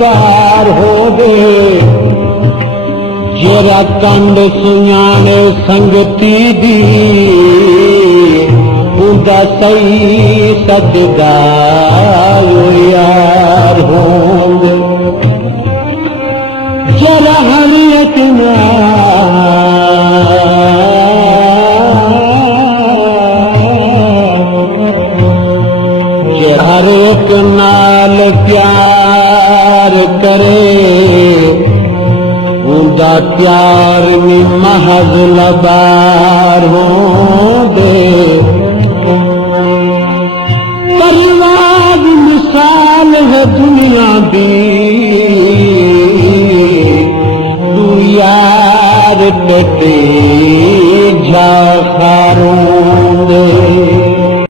बार हो दे जेरा कंड सुञाणे संगती दी उनका सही सदगार यार होंगे जरा हरियत हर एक नाल प्यार करे उनका प्यार में महज लबार होंगे परिवार मिसाल है दुनिया दी तू यार कटे जा